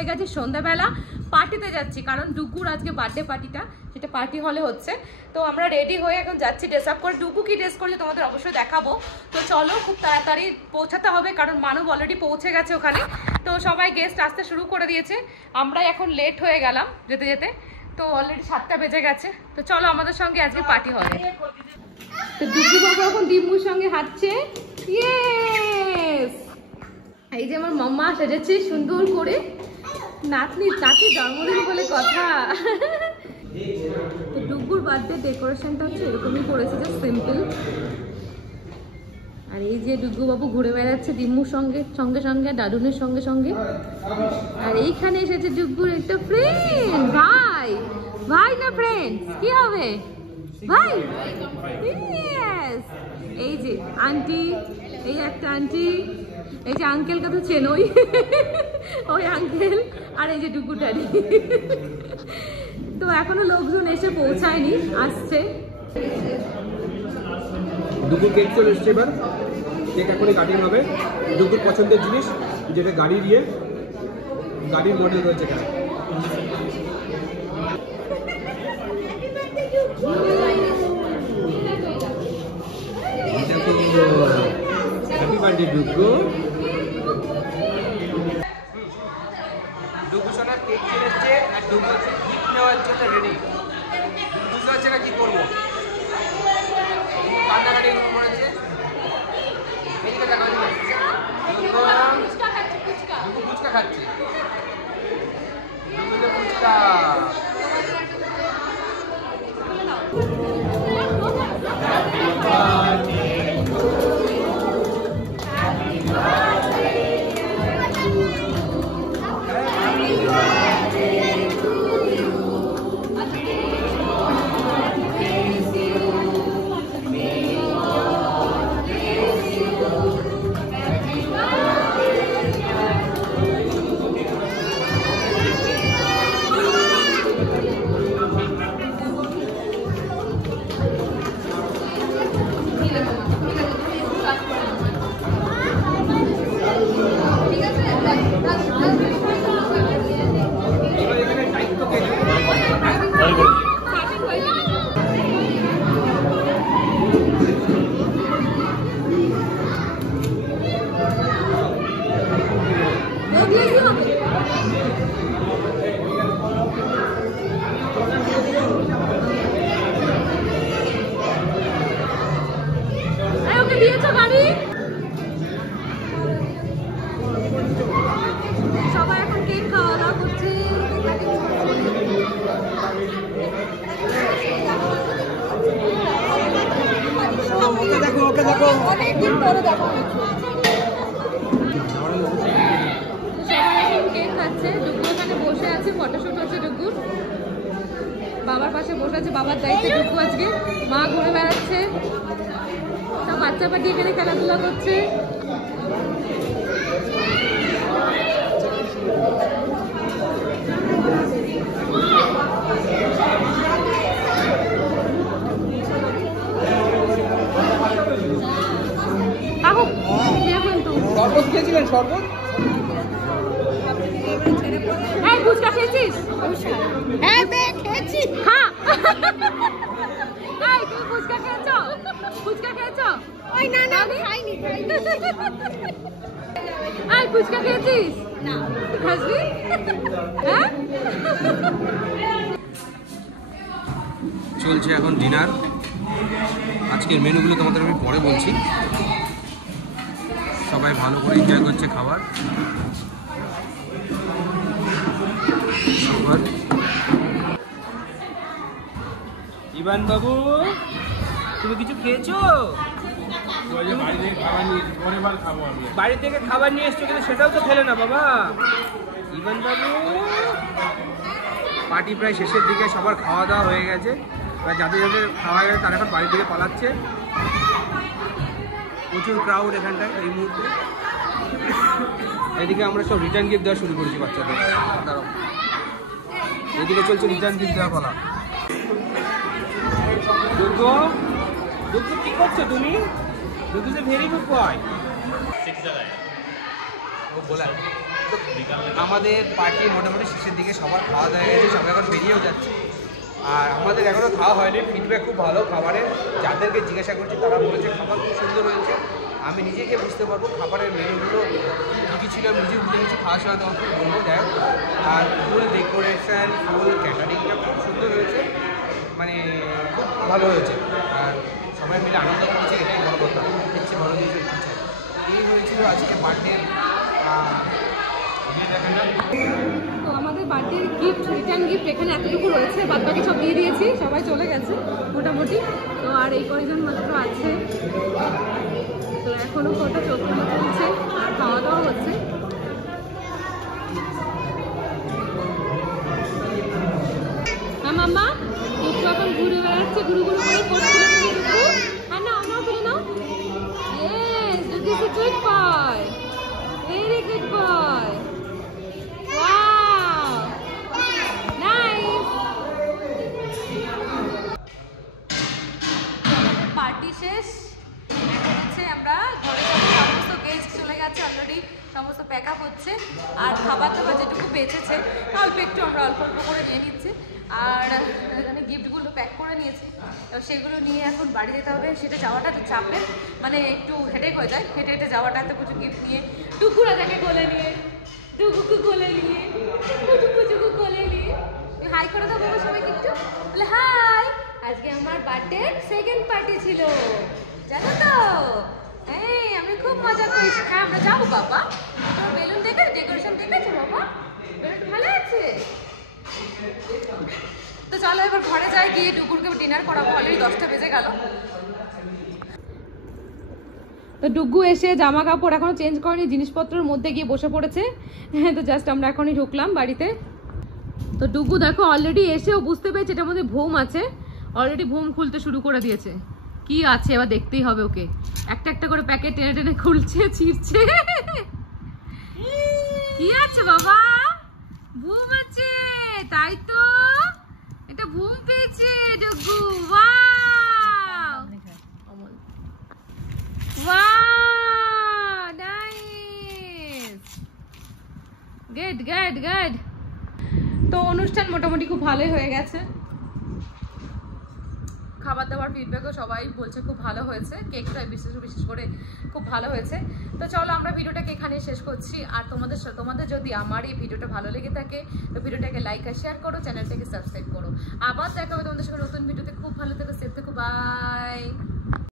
হয়ে গেছে সন্ধ্যাবেলা, পার্টিতে যাচ্ছি কারণ ডুগুর আজকে বার্থডে পার্টিটা, সেটা পার্টি হলে হচ্ছে। তো আমরা রেডি হয়ে এখন যাচ্ছি ড্রেস আপ করে। ডুগু কি ড্রেস করলে তোমাদের অবশ্যই দেখাবো। তো চলো, খুব তাড়াতাড়ি পৌঁছাতে হবে কারণ মানব অলরেডি পৌঁছে গেছে ওখানে। তো সবাই গেস্ট আসতে শুরু করে দিয়েছে, আমরা এখন লেট হয়ে গেলাম যেতে যেতে। তো অলরেডি 7টা বেজে গেছে। তো চলো আমাদের সঙ্গে আজকে পার্টি হবে। তো ডুগু বাবু এখন দিম্মুর সঙ্গে হাঁটছে। ইয়েস, এই যে আমার মাম্মা সেজেছে সুন্দর করে, নাতনির জন্মদিন বলে কথা। তো ডুগুর বার্থডে ডেকোরেশনটা হচ্ছে এরকমই করেছে, যে সিম্পল। আর এই যে ডুগু বাবু ঘুরে বেড়াচ্ছে দিম্মুর সঙ্গে সঙ্গে সঙ্গে, দাদুনের সঙ্গে সঙ্গে। আর এইখানে এসেছে ডুগুর একটা ফ্রেন্ড, ভাই ভাই না ফ্রেন্ড কি হবে ভাই। ইয়েস, এই যে আন্টি, এই একটা আন্টি, এই যে আঙ্কেলকে তো চেনোই, ওই আঙ্কেল, আর এই যে ডুগু ড্যাডি। তো এখনো লোকজন এসে পৌঁছায়নি, আসছে। ডুগু কেক চলে এসছে, এবার কেক এখনই কাটিং হবে। ডুগুর পছন্দের জিনিস, যেটা গাড়ির মডেল রয়েছে এখানে। Happy birthday ডুগু। ডুগু সোনার কেক চলে এসছে আর ডুগু হচ্ছে গিফট নেওয়ার জন্য রেডি। বুঝতে পারছে না কি করবো, কান্নাকাটি করেছে। এদিকে দেখা যাচ্ছে ডুগু ফুচকা খাচ্ছে। ডুগু ফুচকা সবাই এখন কেক খাওয়া দাওয়া করছে। অনেকদিন পরে দেখা হচ্ছে। সবাই এখন কেক খাচ্ছে, ডুগু ওখানে বসে আছে, ফটোশুট হচ্ছে ডুগুর। বাবার পাশে বসে আছে, বাবার দায়িত্বে ডুগু আজকে। মা ঘুরে বেড়াচ্ছে, সব বাচ্চা পাটি এখানে খেলাধুলা করছে। শরবত খেয়েছিলেন? শরবত ফুচকা খেয়েছিস? হ্যাঁ খেয়েছি। হ্যাঁ তুমি ফুচকা খেয়েছো? ফুচকা খেয়েছো? ওই না না খাইনি। ফুচকা খেয়েছিস? না খাসবি? হ্যাঁ। চলছে এখন ডিনার। আজকের মেনুগুলো তোমাদের আমি পরে বলছি। সবাই ভালো করে এনজয় করছে খাবার। ইভান বাবু, তুমি কিছু খেয়েছো? বাড়ি থেকে খাবার নিয়ে এসছো, কিন্তু সেটাও তো খেলে না বাবা। ইভান বাবু, পার্টি প্রায় শেষের দিকে, সবার খাওয়া দাওয়া হয়ে গেছে। যাদের যাদের খাওয়া গেছে তারা এখন বাড়ি থেকে পালাচ্ছে। প্রচুর ক্রাউড এখানটায় এই মুহূর্তে। এদিকে আমরা সব রিটার্ন গিফট দেওয়া শুরু করেছি বাচ্চাদের। এদিকে চলছে রিটার্ন গিফট দেওয়া বলা। দুর্গো, দুর্গো কি করছো তুমি? দুর্গো যে ভেরি গুড বয়। ও বলা তো আমাদের পার্টি মোটামুটি শেষের দিকে সবার খাওয়া দাওয়া গেছে, সবাই এখন বেরিয়েও যাচ্ছে। আর আমাদের এখনও খাওয়া হয়নি, ফিডব্যাক খুব ভালো খাবারের। যাদেরকে জিজ্ঞাসা করছি তারা বলেছে খাবার খুব সুন্দর হয়েছে। আমি নিজেকে বুঝতে পারবো খাবারের মেনুগুলো কী কী ছিল, আমি নিজে বুঝে গেছি, খাওয়ার সময় তোমাকে বলবো। যাই হোক, আর ফুল ডেকোরেশন, ফুল ক্যাটারিংটা খুব সুন্দর হয়েছে, মানে খুব ভালো হয়েছে। আর সবাই মিলে আনন্দ করছে, এটাই বড় কথা। দেখছি বড় কিছু ইচ্ছে এই হয়েছিল আজকে বার্থডে। তো আমাদের বার্থডের গিফট, রিটার্ন গিফট এখানে এতটুকু রয়েছে, বাদ বাকি সব দিয়ে দিয়েছি, সবাই চলে গেছে মোটামুটি। তো আর এই কয়েকজন মাত্র আছে, তো এখনও ফটো চলছে আর খাওয়া দাওয়া হচ্ছে। মামা একটু এখন ঘুরে বেড়াচ্ছে, ঘুরু করে পড়ছিল। হ্যাঁ না, আমরাও তুলে নাও। Yes, this is a good boy. Very good boy. Wow. Nice. Party শেষ, এখন হচ্ছে আমরা ঘরে যাবো। সমস্ত গেস্ট চলে গেছে অলরেডি, সমস্ত প্যাক আপ হচ্ছে। আর খাবার দাবার যেটুকু বেঁচেছে অল্প একটু আমরা অল্প অল্প করে নিয়ে নিচ্ছি। আর এখানে গিফটগুলো প্যাক করে নিয়েছি, তো সেগুলো নিয়ে এখন বাড়ি যেতে হবে। সেটা যাওয়াটা একটু চাপের, মানে একটু হেডেক হয়ে যায় হেঁটে হেঁটে যাওয়াটা। এত কিছু গিফট নিয়ে, টুকুরা তাকে কোলে নিয়ে, টুকুকু কোলে নিয়ে, টুকুচুকু কোলে নিয়ে। হাই করে দাও বাবা সবাইকে একটু, বলে হাই। আজকে আমার বার্থডে সেকেন্ড পার্টি ছিল, জানো তো? এই আমি খুব মজা করেছি। হ্যাঁ আমরা যাবো বাবা। তোমার বেলুন দেখে, ডেকোরেশন দেখেছো বাবা? বেলুন ভালো আছে। তো চলো এবার ঘরে যাই, গিয়ে টুকুরকে ডিনার করাবো। অলরেডি 10টা বেজে গেল। তো ডুগু এসে জামা কাপড় এখনো চেঞ্জ করেনি, জিনিসপত্রের মধ্যে গিয়ে বসে পড়েছে। তো জাস্ট আমরা এখনই ঢুকলাম বাড়িতে। তো ডুগু দেখো অলরেডি এসেও বুঝতে পেরেছে এটার মধ্যে ভোম আছে, অলরেডি ভোম খুলতে শুরু করে দিয়েছে। কি আছে এবার দেখতেই হবে ওকে। একটা একটা করে প্যাকেট টেনে টেনে খুলছে, ছিঁড়ছে। কি আছে বাবা? ভোম আছে, তাই তো? এটা ভোম পেয়েছে ডুগু। Wow wow, nice, good good good. তো অনুষ্ঠান মোটামুটি খুব ভালোই হয়ে গেছে। খাবার দাবার ফিডব্যাকও সবাই বলছে খুব ভালো হয়েছে, কেকটা বিশেষ করে খুব ভালো হয়েছে। তো চলো আমরা ভিডিওটাকে এখানে শেষ করছি। আর তোমাদের যদি আমার এই ভিডিওটা ভালো লেগে থাকে তো ভিডিওটাকে লাইক আর শেয়ার করো, চ্যানেলটাকে সাবস্ক্রাইব করো। আবার দেখা হবে তোমাদের সঙ্গে নতুন ভিডিওতে। খুব ভালো থেকো, সেফ থেকো, বাই।